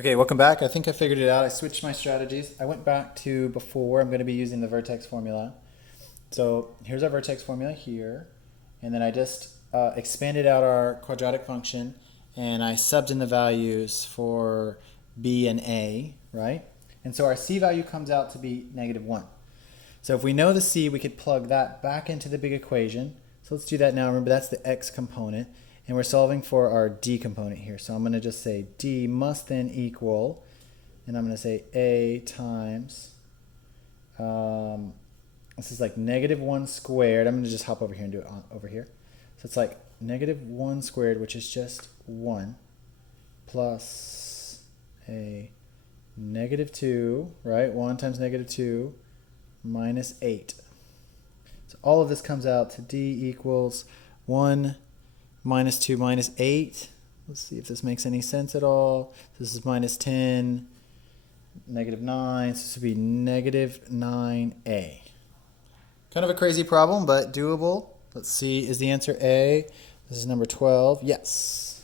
Okay, welcome back. I think I figured it out. I switched my strategies. I went back to before. I'm going to be using the vertex formula. So here's our vertex formula here. And then I just expanded out our quadratic function and I subbed in the values for b and a, right? And so our c value comes out to be -1. So if we know the c, we could plug that back into the big equation. So let's do that now. Remember, that's the x component. And we're solving for our d component here. So I'm going to just say d must then equal, and I'm going to say a times, this is like -1 squared. I'm going to just hop over here and do it over here. So it's like -1 squared, which is just 1, plus a -2, right? 1 times -2 minus 8. So all of this comes out to d equals 1 minus 2 minus 8. Let's see if this makes any sense at all. This is -10, -9. So this would be -9a. Kind of a crazy problem, but doable. Let's see, is the answer A? This is number 12. Yes.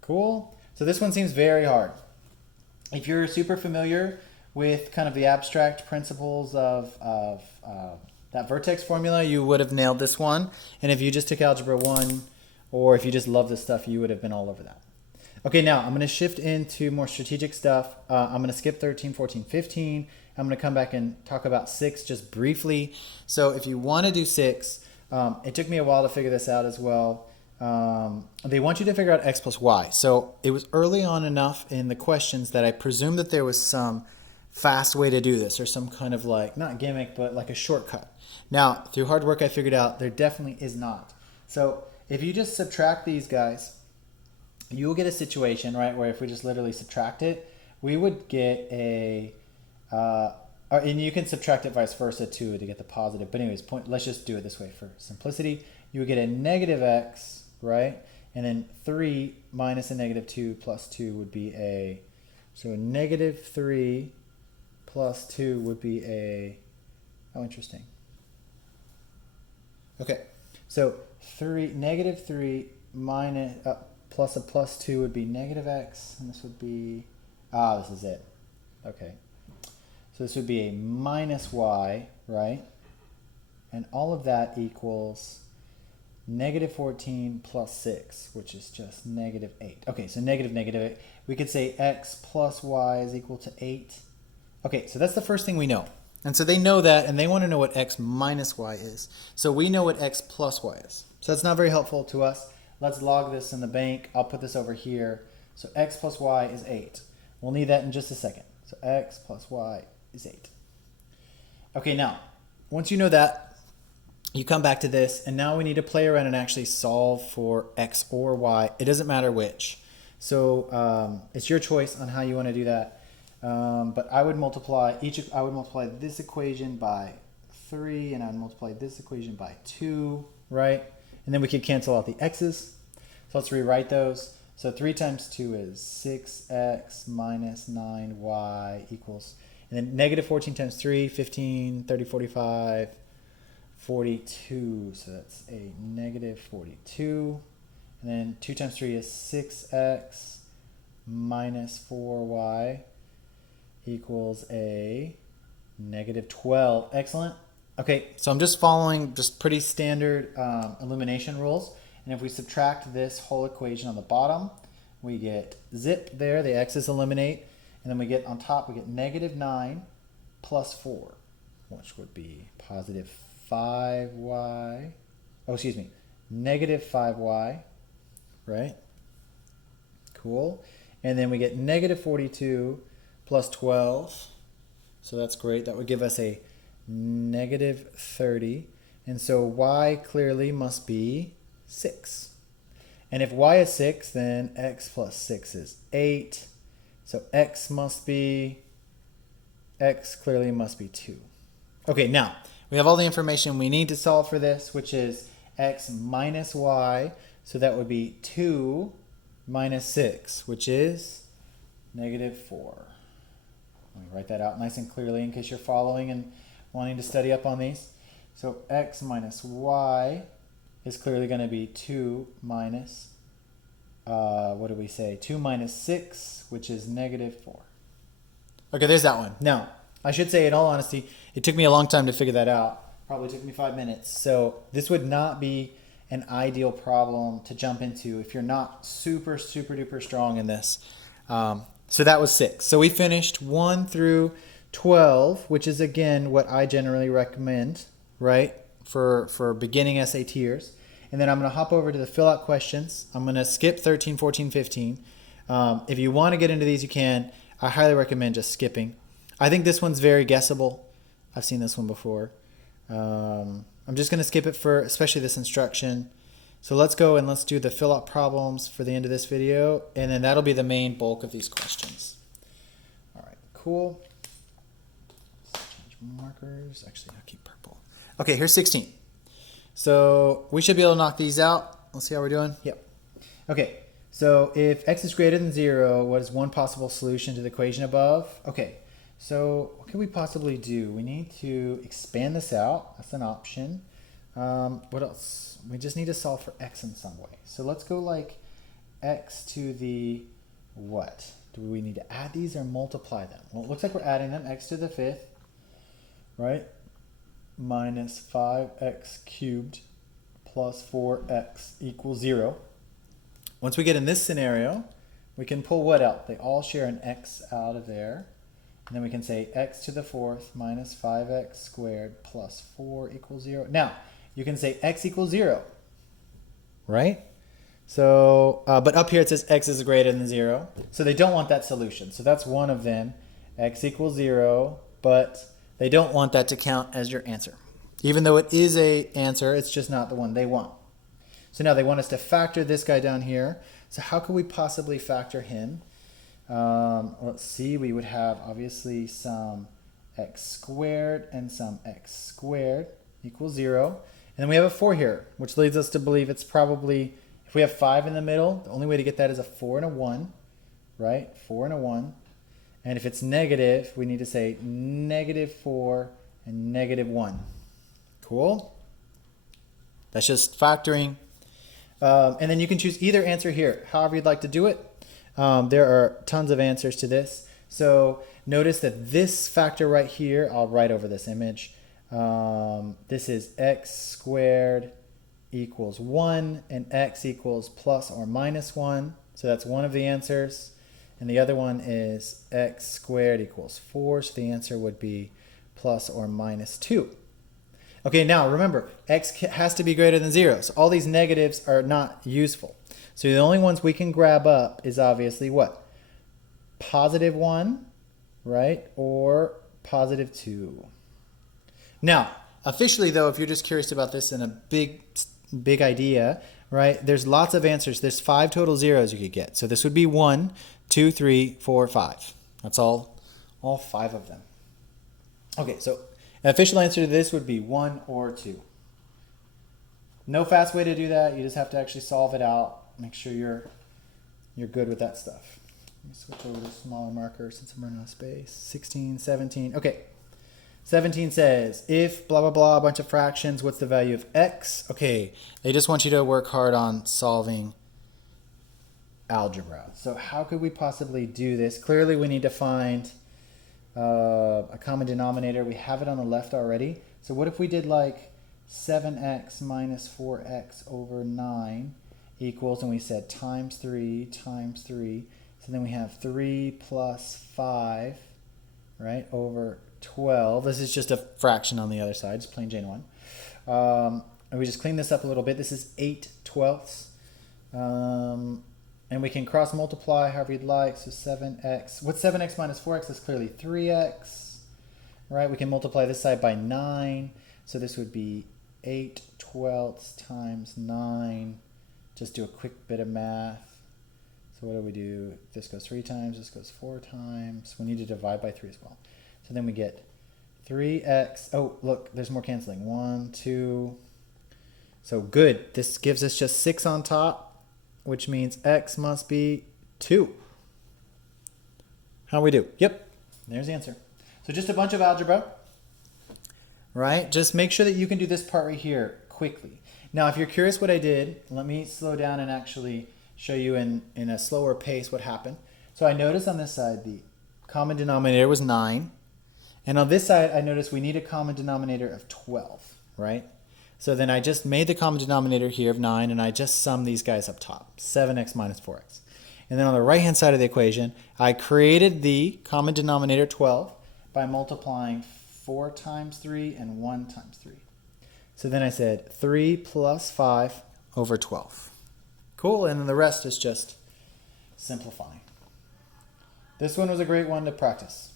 Cool. So this one seems very hard. If you're super familiar with kind of the abstract principles of that vertex formula, you would have nailed this one. And if you just took Algebra 1, or if you just love this stuff, you would have been all over that. Okay, now I'm going to shift into more strategic stuff. I'm going to skip 13, 14, 15. I'm going to come back and talk about 6 just briefly. So if you want to do 6, it took me a while to figure this out as well. They want you to figure out x plus y. So it was early on enough in the questions that I presumed that there was some fast way to do this, or some kind of like, not gimmick, but like a shortcut. Now, through hard work, I figured out there definitely is not. So if you just subtract these guys, you will get a situation, right, where if we just literally subtract it, we would get a, and you can subtract it vice versa too to get the positive. But anyways, let's just do it this way for simplicity. You would get a -x, right? And then 3 minus a -2 plus 2 would be a, so -3 plus 2 would be a, how interesting. Okay, so -3 minus, plus a plus 2 would be -x, and this would be, this is it. Okay, so this would be a -y, right? And all of that equals -14 plus 6, which is just -8. Okay, so -8. We could say x plus y is equal to 8. Okay, so that's the first thing we know. And so they know that, and they want to know what x minus y is. So we know what x plus y is. So that's not very helpful to us. Let's log this in the bank. I'll put this over here. So x plus y is 8. We'll need that in just a second. So x plus y is 8. Okay, now, once you know that, you come back to this, and now we need to play around and actually solve for x or y. It doesn't matter which. So it's your choice on how you want to do that. But I would multiply I would multiply this equation by 3, and I would multiply this equation by 2, right? And then we could cancel out the x's. So let's rewrite those. So 3 times 2 is 6x minus 9y equals, and then -14 times 3, 15, 30, 45, 42. So that's a -42. And then 2 times 3 is 6x minus 4y equals a -12. Excellent. Okay, so I'm just following just pretty standard elimination rules. And if we subtract this whole equation on the bottom, we get zip there, the x's eliminate. And then we get on top, we get -9 plus 4, which would be positive 5y. Oh, excuse me, -5y, right? Cool. And then we get -42 plus 12. So that's great. That would give us a -30. And so y clearly must be 6. And if y is 6, then x plus 6 is 8. So x clearly must be 2. Okay, now we have all the information we need to solve for this, which is x minus y. So that would be 2 minus 6, which is -4. Let me write that out nice and clearly in case you're following and wanting to study up on these. So x minus y is clearly going to be 2 minus what do we say? 2 minus 6, which is negative 4. Okay, there's that one. Now, I should say, in all honesty, it took me a long time to figure that out. Probably took me 5 minutes. So this would not be an ideal problem to jump into if you're not super, super duper strong in this. So that was 6. So we finished 1 through 12, which is, again, what I generally recommend, right, for beginning SATers. And then I'm going to hop over to the fill out questions. I'm going to skip 13, 14, 15. If you want to get into these, you can. I highly recommend just skipping. I think this one's very guessable. I've seen this one before. I'm just going to skip it for especially this instruction. So let's go and let's do the fill out problems for the end of this video. And then that'll be the main bulk of these questions. All right, cool. Let's change markers. Actually, I'll keep purple. Okay, here's 16. So we should be able to knock these out. Let's see how we're doing. Yep. Okay, so if x is greater than 0, what is one possible solution to the equation above? Okay, so what can we possibly do? We need to expand this out. That's an option. What else? We just need to solve for x in some way. So let's go like x to the what? Do we need to add these or multiply them? Well, it looks like we're adding them. X to the 5th, right? Minus 5x cubed plus 4x equals 0. Once we get in this scenario, we can pull what out? They all share an x out of there. And then we can say x to the 4th minus 5x squared plus 4 equals 0. Now, you can say x equals 0, right? So, but up here it says x is greater than 0. So they don't want that solution. So that's one of them, x equals 0, but they don't want that to count as your answer. Even though it is a answer, it's just not the one they want. So now they want us to factor this guy down here. So how could we possibly factor him? Let's see, we would have obviously some x squared and some x squared equals 0. And then we have a 4 here, which leads us to believe it's probably, if we have 5 in the middle, the only way to get that is a 4 and a 1, right? 4 and a 1. And if it's negative, we need to say negative 4 and negative 1. Cool? That's just factoring. And then you can choose either answer here, however you'd like to do it. There are tons of answers to this. So notice that this factor right here, I'll write over this image. This is x squared equals 1 and x equals plus or minus 1. So that's one of the answers. And the other one is x squared equals 4. So the answer would be plus or minus 2. Okay, now remember, x has to be greater than 0. So all these negatives are not useful. So the only ones we can grab up is obviously what? Positive 1, right? Or positive 2. Now, officially though, if you're just curious about this in a big idea, right? There's lots of answers. There's 5 total zeros you could get. So this would be 1, 2, 3, 4, 5. That's all 5 of them. Okay, so an official answer to this would be 1 or 2. No fast way to do that. You just have to actually solve it out. Make sure you're good with that stuff. Let me switch over to a smaller marker since I'm running out of space. 16, 17. Okay. 17 says, if blah, blah, blah, a bunch of fractions, what's the value of x? Okay, they just want you to work hard on solving algebra. So how could we possibly do this? Clearly we need to find a common denominator. We have it on the left already. So what if we did like 7x minus 4x over 9 equals, and we said times 3 times 3. So then we have 3 plus 5, right, over 12. This is just a fraction on the other side, just plain Jane 1. And we just clean this up a little bit. This is 8/12. And we can cross multiply however you'd like. So 7x. What's 7x minus 4x? That's clearly 3x. Right? We can multiply this side by 9. So this would be 8/12 times 9. Just do a quick bit of math. So what do we do? This goes 3 times. This goes 4 times. We need to divide by 3 as well. So then we get 3x. Oh, look, there's more canceling. 1, 2. So good. This gives us just 6 on top, which means x must be 2. How we do? Yep, there's the answer. So just a bunch of algebra, right? Just make sure that you can do this part right here quickly. Now, if you're curious what I did, let me slow down and actually show you in a slower pace what happened. So I noticed on this side the common denominator was 9. And on this side, I noticed we need a common denominator of 12, right? So then I just made the common denominator here of 9, and I just summed these guys up top, 7x minus 4x. And then on the right-hand side of the equation, I created the common denominator 12 by multiplying 4 times 3 and 1 times 3. So then I said 3 plus 5 over 12. Cool, and then the rest is just simplifying. This one was a great one to practice.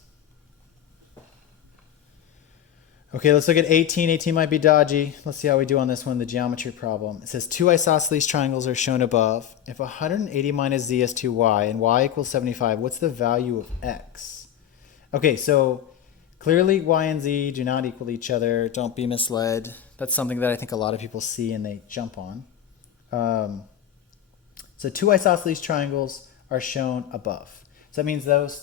Okay, let's look at 18. 18 might be dodgy. Let's see how we do on this one, the geometry problem. It says two isosceles triangles are shown above. If 180 minus z is 2y and y equals 75, what's the value of x? Okay, so clearly y and z do not equal each other. Don't be misled. That's something that I think a lot of people see and they jump on. So two isosceles triangles are shown above. So that means those